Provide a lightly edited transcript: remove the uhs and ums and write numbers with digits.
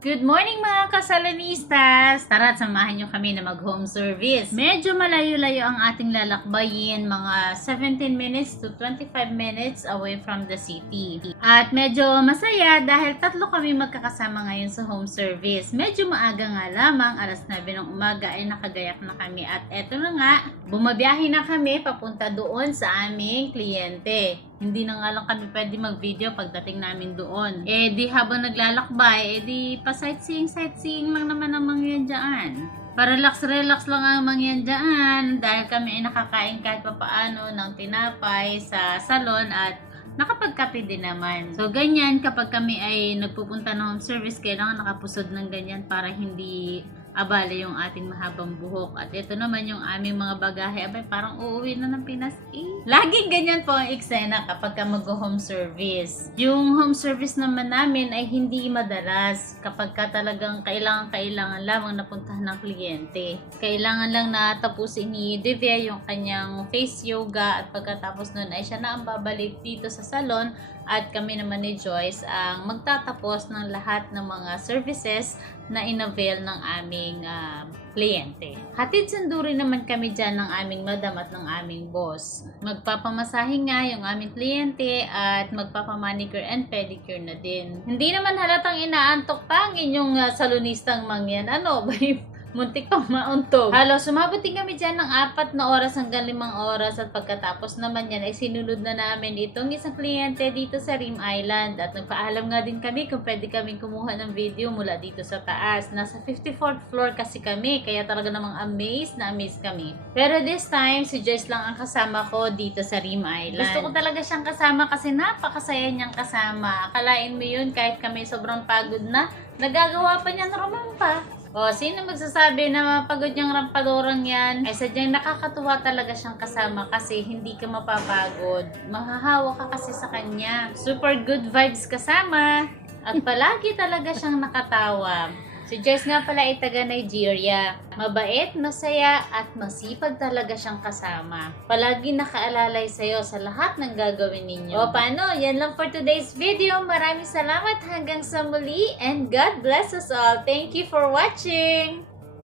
Good morning mga kasalonistas! Tara, samahan nyo kami na mag-home service. Medyo malayo-layo ang ating lalakbayin, mga 17 minutes to 25 minutes away from the city. At medyo masaya dahil tatlo kami magkakasama ngayon sa home service. Medyo maaga nga lamang, alas 9 ng umaga ay nakagayak na kami. At eto na nga, bumabiyahe na kami papunta doon sa aming kliyente. Hindi na nga lang kami pwede mag-video pagdating namin doon. Di habang naglalakbay, di pa-sightseeing lang naman ang mangyan dyan. Pa-relax lang ang mangyan dyan dahil kami ay nakakain kahit papaano ng tinapay sa salon at nakapagkape din naman. So, ganyan kapag kami ay nagpupunta ng home service, kailangan nakapusod ng ganyan para hindi abala yung ating mahabang buhok. At ito naman yung aming mga bagahe. Abay, parang uuwi na ng Pinas. Laging ganyan po ang eksena kapag ka mag-home service. Yung home service naman namin ay hindi madalas kapag ka talagang kailangan lamang napuntahan ng kliyente. Kailangan lang na tapusin ni Devia yung kanyang face yoga at pagkatapos nun ay siya na ang babalik dito sa salon at kami naman ni Joyce ang magtatapos ng lahat ng mga services na inavail ng aming kliyente. Hatid sunduri naman kami dyan ng aming madam at ng aming boss. Magpapamasahe nga yung aming kliyente at magpapamanicure and pedicure na din. Hindi naman halatang inaantok pa ang inyong salonistang mangyan. Ano ba muntik pang mauntog. Halos sumabot din kami dyan ng 4 na oras hanggang 5 oras at pagkatapos naman yan ay sinunod na namin itong isang kliyente dito sa Rim Island at nagpaalam nga din kami kung pwede kaming kumuha ng video mula dito sa taas. Nasa 54th floor kasi kami kaya talaga namang amazed kami. Pero this time si Joyce lang ang kasama ko dito sa Rim Island. Gusto ko talaga siyang kasama kasi napakasaya niyang kasama. Akalain mo yun kahit kami sobrang pagod na, nagagawa pa niya ng rumampa. Sino magsasabi na mapagod niyang rampadorang yan? Ay sadyang nakakatuwa talaga siyang kasama kasi hindi ka mapapagod. Mahahawa ka kasi sa kanya. Super good vibes kasama. At palagi talaga siyang nakatawa. Si Joyce nga pala ay taga Nigeria. Mabait, masaya, at masipag talaga siyang kasama. Palagi nakaalalay sa'yo sa lahat ng gagawin ninyo. Paano? Yan lang for today's video. Maraming salamat hanggang sa muli and God bless us all. Thank you for watching!